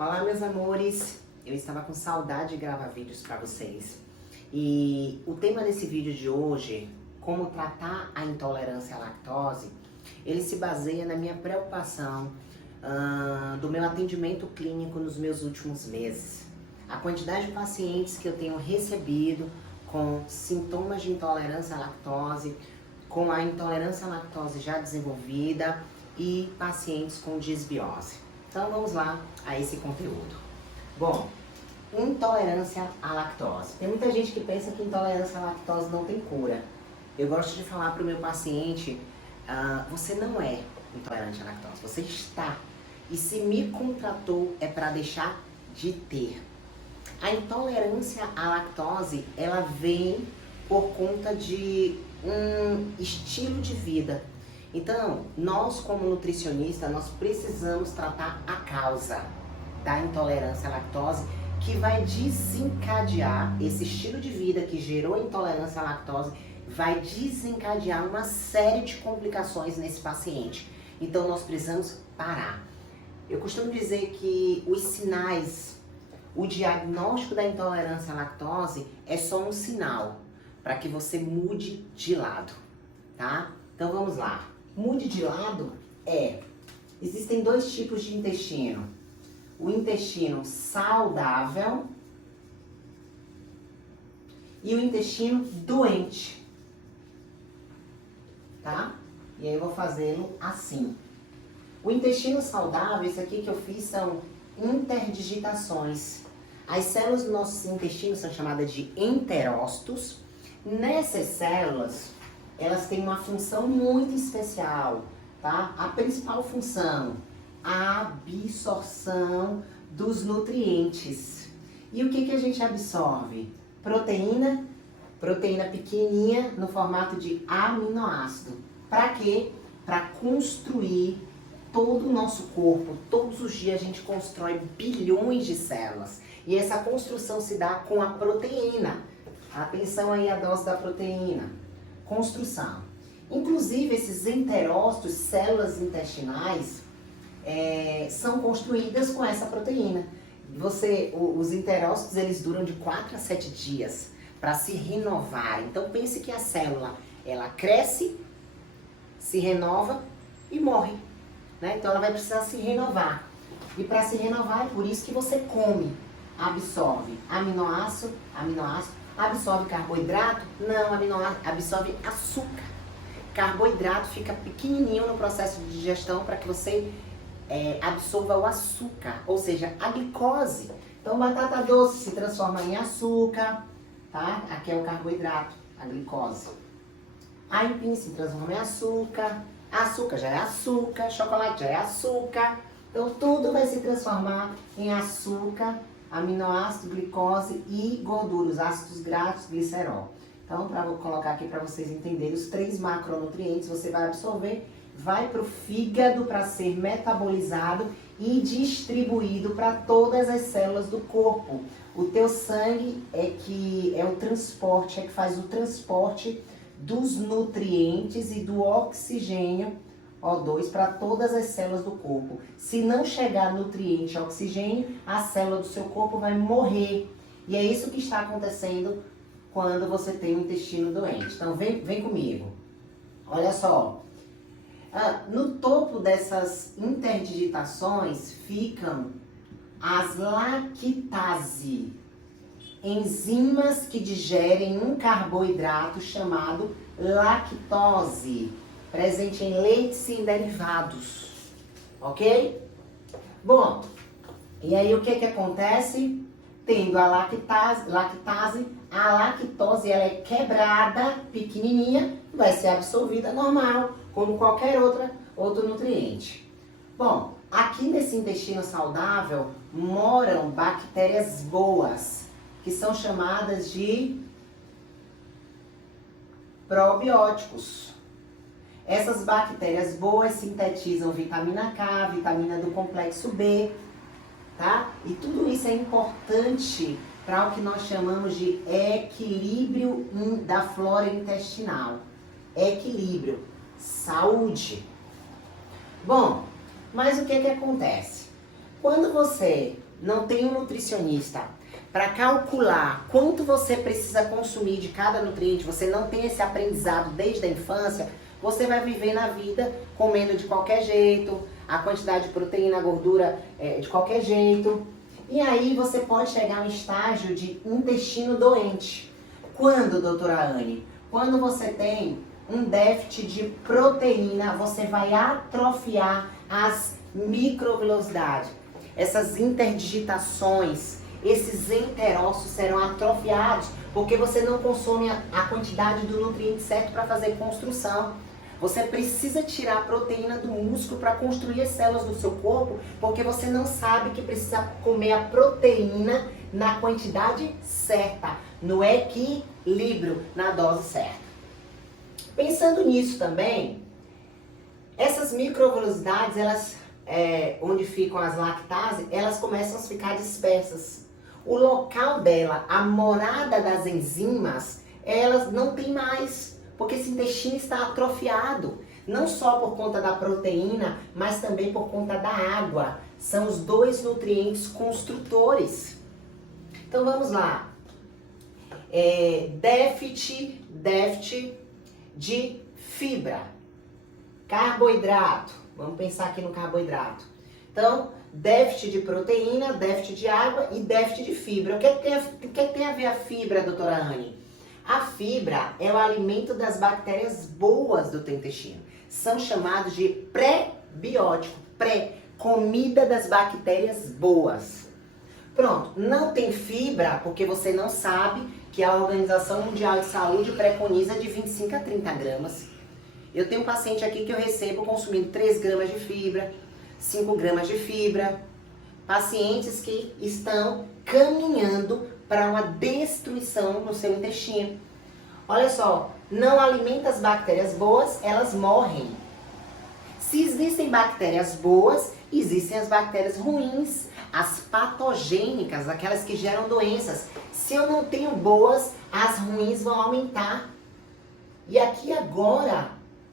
Olá, meus amores! Eu estava com saudade de gravar vídeos para vocês. E o tema desse vídeo de hoje, como tratar a intolerância à lactose, ele se baseia na minha preocupação do meu atendimento clínico nos meus últimos meses. A quantidade de pacientes que eu tenho recebido com sintomas de intolerância à lactose, com a intolerância à lactose já desenvolvida e pacientes com disbiose. Então vamos lá a esse conteúdo. Bom, intolerância à lactose. Tem muita gente que pensa que intolerância à lactose não tem cura. Eu gosto de falar para o meu paciente, você não é intolerante à lactose, você está. E se me contratou é para deixar de ter. A intolerância à lactose, ela vem por conta de um estilo de vida. Então, nós como nutricionista, nós precisamos tratar a causa da intolerância à lactose, que vai desencadear esse estilo de vida que gerou a intolerância à lactose, vai desencadear uma série de complicações nesse paciente. Então, nós precisamos parar. Eu costumo dizer que os sinais, o diagnóstico da intolerância à lactose é só um sinal para que você mude de lado, tá? Então, vamos lá. Mude de lado existem dois tipos de intestino. O intestino saudável e o intestino doente, tá? E aí eu vou fazendo assim. O intestino saudável, esse aqui que eu fiz são interdigitações. As células do nosso intestino são chamadas de enterócitos. Nessas células, elas têm uma função muito especial, tá? A principal função, a absorção dos nutrientes. E o que a gente absorve? Proteína pequenininha no formato de aminoácido. Para quê? Para construir todo o nosso corpo. Todos os dias a gente constrói bilhões de células. E essa construção se dá com a proteína. Atenção aí à dose da proteína. Construção. Inclusive, esses enterócitos, células intestinais, são construídas com essa proteína. Os enterócitos, eles duram de 4 a 7 dias para se renovar. Então, pense que a célula, ela cresce, se renova e morre, né? Então, ela vai precisar se renovar. E para se renovar, é por isso que você come, absorve aminoácido, absorve carboidrato? Não, absorve açúcar. Carboidrato fica pequenininho no processo de digestão para que você absorva o açúcar, ou seja, a glicose. Então, batata doce se transforma em açúcar, tá? Aqui é o carboidrato, a glicose. Aipim se transforma em açúcar, açúcar já é açúcar, chocolate já é açúcar. Então, tudo vai se transformar em açúcar, aminoácido, glicose e gorduras, ácidos graxos, glicerol. Então, vou colocar aqui para vocês entenderem os 3 macronutrientes, você vai absorver, vai para o fígado para ser metabolizado e distribuído para todas as células do corpo. O teu sangue é o transporte, que faz o transporte dos nutrientes e do oxigênio, O2, para todas as células do corpo. Se não chegar nutriente e oxigênio, a célula do seu corpo vai morrer. E é isso que está acontecendo quando você tem um intestino doente. Então, vem comigo. Olha só. No topo dessas interdigitações ficam as lactase, enzimas que digerem um carboidrato chamado lactose, presente em leites e em derivados, ok? Bom, e aí o que acontece? Tendo a lactase, a lactose ela é quebrada, pequenininha, vai ser absorvida normal, como qualquer outro nutriente. Bom, aqui nesse intestino saudável moram bactérias boas, que são chamadas de probióticos. Essas bactérias boas sintetizam vitamina K, vitamina do complexo B, tá? E tudo isso é importante para o que nós chamamos de equilíbrio da flora intestinal. Equilíbrio, saúde. Bom, mas o que acontece? Quando você não tem um nutricionista para calcular quanto você precisa consumir de cada nutriente, você não tem esse aprendizado desde a infância, você vai viver na vida comendo de qualquer jeito, a quantidade de proteína, gordura de qualquer jeito. E aí você pode chegar a um estágio de intestino doente. Quando, doutora Anne? Quando você tem um déficit de proteína, você vai atrofiar as microvelocidades. Essas interdigitações, esses enterócitos serão atrofiados porque você não consome a quantidade do nutriente certo para fazer construção. Você precisa tirar a proteína do músculo para construir as células do seu corpo, porque você não sabe que precisa comer a proteína na quantidade certa, no equilíbrio, na dose certa. Pensando nisso também, essas microvelocidades, elas, onde ficam as lactases, elas começam a ficar dispersas. O local dela, a morada das enzimas, elas não tem mais, porque esse intestino está atrofiado, não só por conta da proteína, mas também por conta da água. São os dois nutrientes construtores. Então vamos lá. Déficit de fibra. Carboidrato. Vamos pensar aqui no carboidrato. Então, déficit de proteína, déficit de água e déficit de fibra. O que tem a ver a fibra, doutora Anne? A fibra é o alimento das bactérias boas do teu intestino. São chamados de pré-biótico. Comida das bactérias boas. Pronto, não tem fibra porque você não sabe que a Organização Mundial de Saúde preconiza de 25 a 30 gramas. Eu tenho um paciente aqui que eu recebo consumindo 3 gramas de fibra, 5 gramas de fibra. Pacientes que estão caminhando para uma destruição no seu intestino. Olha só, não alimenta as bactérias boas, elas morrem. Se existem bactérias boas, existem as bactérias ruins, as patogênicas, aquelas que geram doenças. Se eu não tenho boas, as ruins vão aumentar. E aqui agora,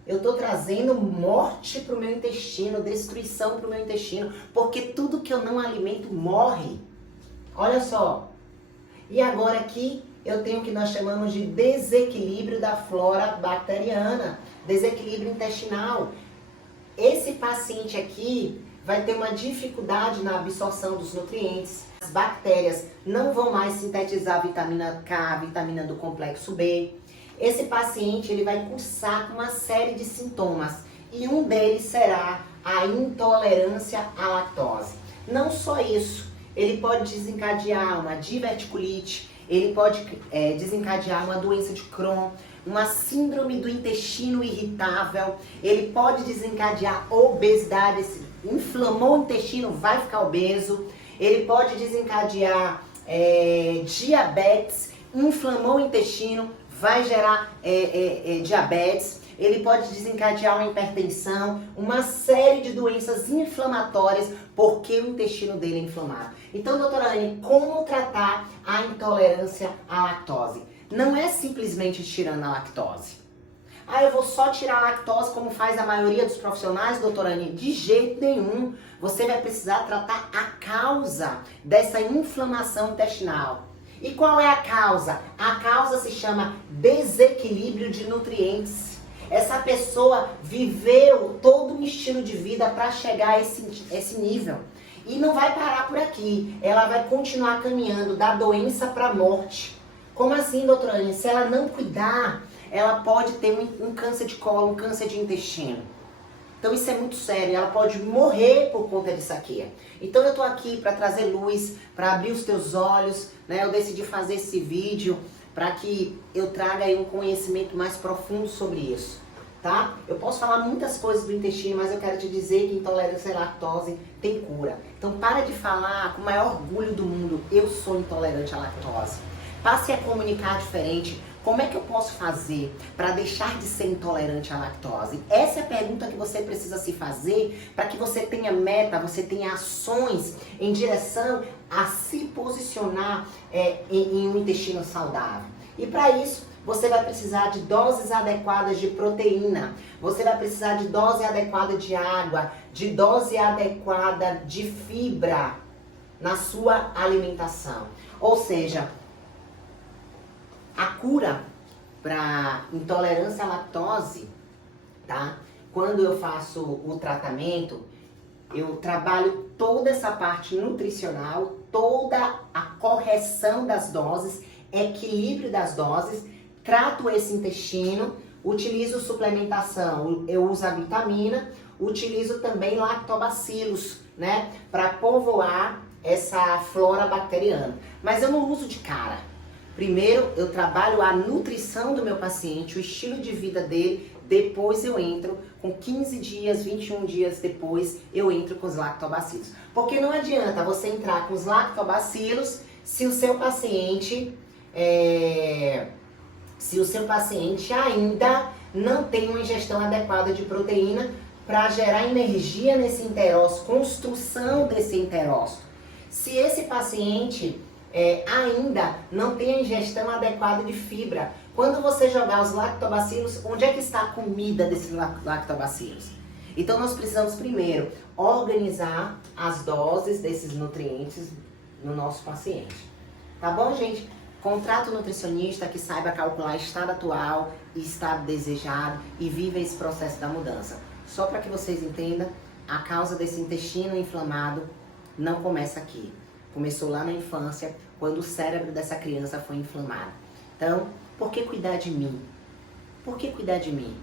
eu estou trazendo morte para o meu intestino, destruição para o meu intestino, porque tudo que eu não alimento morre. Olha só. E agora aqui eu tenho o que nós chamamos de desequilíbrio da flora bacteriana, desequilíbrio intestinal. Esse paciente aqui vai ter uma dificuldade na absorção dos nutrientes. As bactérias não vão mais sintetizar a vitamina K, a vitamina do complexo B. Esse paciente ele vai cursar com uma série de sintomas e um deles será a intolerância à lactose. Não só isso, ele pode desencadear uma diverticulite, ele pode desencadear uma doença de Crohn, uma síndrome do intestino irritável, ele pode desencadear obesidade, inflamou o intestino, vai ficar obeso, ele pode desencadear diabetes, inflamou o intestino, vai gerar diabetes, ele pode desencadear uma hipertensão, uma série de doenças inflamatórias, porque o intestino dele é inflamado. Então, doutora Anne, como tratar a intolerância à lactose? Não é simplesmente tirando a lactose. Ah, eu vou só tirar a lactose como faz a maioria dos profissionais, doutora Anne? De jeito nenhum. Você vai precisar tratar a causa dessa inflamação intestinal. E qual é a causa? A causa se chama desequilíbrio de nutrientes. Essa pessoa viveu todo um estilo de vida para chegar a esse nível. E não vai parar por aqui. Ela vai continuar caminhando da doença para a morte. Como assim, doutora Anne? Se ela não cuidar, ela pode ter um câncer de cólon, um câncer de intestino. Então isso é muito sério, ela pode morrer por conta disso aqui. Então eu tô aqui para trazer luz, para abrir os teus olhos, né? Eu decidi fazer esse vídeo para que eu traga aí um conhecimento mais profundo sobre isso, tá? Eu posso falar muitas coisas do intestino, mas eu quero te dizer que intolerância à lactose tem cura. Então para de falar com o maior orgulho do mundo, eu sou intolerante à lactose. Passe a comunicar diferente. Como é que eu posso fazer para deixar de ser intolerante à lactose? Essa é a pergunta que você precisa se fazer para que você tenha meta, você tenha ações em direção a se posicionar em um intestino saudável. E para isso, você vai precisar de doses adequadas de proteína, você vai precisar de dose adequada de água, de dose adequada de fibra. na sua alimentação. Ou seja, a cura para intolerância à lactose, tá? Quando eu faço o tratamento, eu trabalho toda essa parte nutricional, toda a correção das doses, equilíbrio das doses, trato esse intestino, utilizo suplementação, eu uso a vitamina, utilizo também lactobacilos, né, para povoar essa flora bacteriana. Mas eu não uso de cara. Primeiro eu trabalho a nutrição do meu paciente, o estilo de vida dele, depois eu entro com 15 dias, 21 dias depois, eu entro com os lactobacilos. Porque não adianta você entrar com os lactobacilos se o seu paciente ainda não tem uma ingestão adequada de proteína para gerar energia nesse enterócito, construção desse enterócito. Se esse paciente ainda não tem a ingestão adequada de fibra, quando você jogar os lactobacilos, onde é que está a comida desses lactobacilos? Então nós precisamos primeiro organizar as doses desses nutrientes no nosso paciente. Tá bom, gente? Contrata um nutricionista que saiba calcular estado atual e estado desejado e viva esse processo da mudança. Só para que vocês entendam, a causa desse intestino inflamado não começa aqui. Começou lá na infância, quando o cérebro dessa criança foi inflamado. Então, por que cuidar de mim? Por que cuidar de mim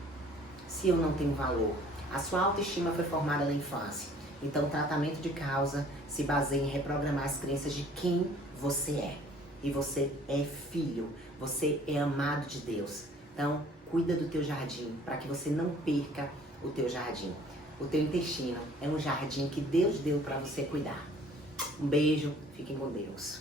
se eu não tenho valor? A sua autoestima foi formada na infância. Então, o tratamento de causa se baseia em reprogramar as crenças de quem você é. E você é filho, você é amado de Deus. Então, cuida do teu jardim, para que você não perca o teu jardim. O teu intestino é um jardim que Deus deu para você cuidar. Um beijo, fiquem com Deus.